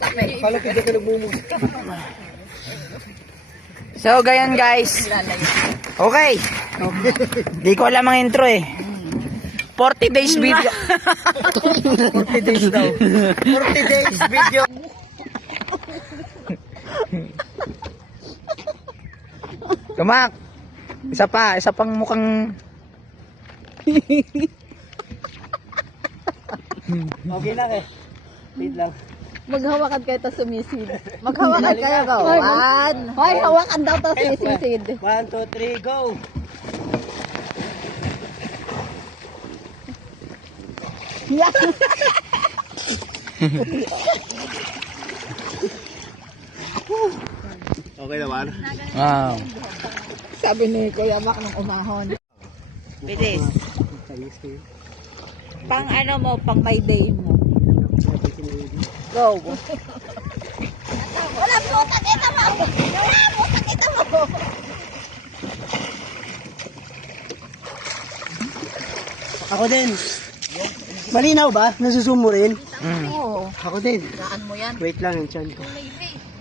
Kalapit na ka nagbumug. So, gayon guys. Okay. Di ko alam ang intro eh. 40 days video. 40 days daw. 40 days video. Kamak. Isa pang mukhang... Okay lang eh. Wait lang. Maghawakan kayo ta sumisid. Maghawakan kayo go. One. Hoy, hawakan daw ta sumisid. 1, 2, 3, go! Okay naman. Wow. Sabi ni Kuya Mac nung umahon. Bilis. Pang ano mo, pang my day mo. Go. Wala po, takita mo! Wala po, takita mo! Ako din. Malinaw ba? Nasuzoom mo rin? Oo. Ako din. Saan mo yan? Wait lang yung chan ko.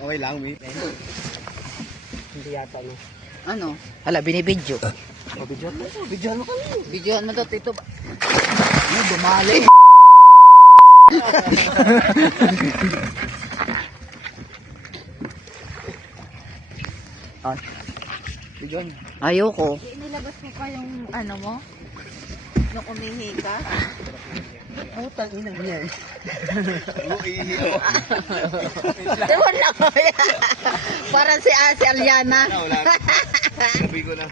Okay lang, wait. Hindi yata no. Ano? Hala, binibidyo. O, video mo. Video mo kami. Videohan mo to, Tito. Ano, dumali. Video mo. Ayoko. Nilabas mo pa yung ano mo? Nung umihi ka? Putang ina mo yan. Ewan lang ko yan. Parang si Aliana. Sabi ko na.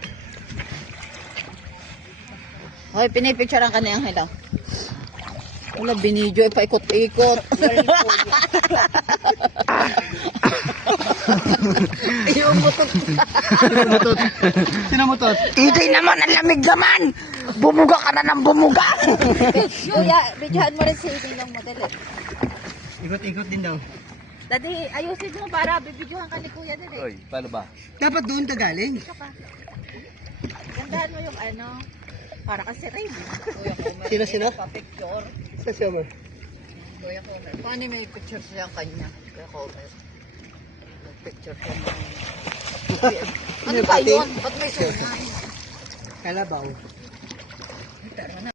Hoy, pinipicturean ka na yung hilaw. Wala, binidyo, paikot-ikot. Yung butot. Sinamutot. Sinamutot. Hindi naman, ang lamig naman. Bumuga ka na ng bumuga. Kuya, videohan mo rin si Ninong model eh. Ikot-ikot din daw. Dati, ayusin mo para bibidyohan ka ni Kuya din eh. Oy, paano ba? Dapat doon ka galing. Gandahan mo yung ano, para kasi Ray. Kuya Comer. Sino? Pa-picture. Sa siya mo. Kuya Comer. Paano may picture siya kanya? Kuya Comer. Nag-picture siya mo. Ano ba yun? Ba't may sunay? Kalabaw.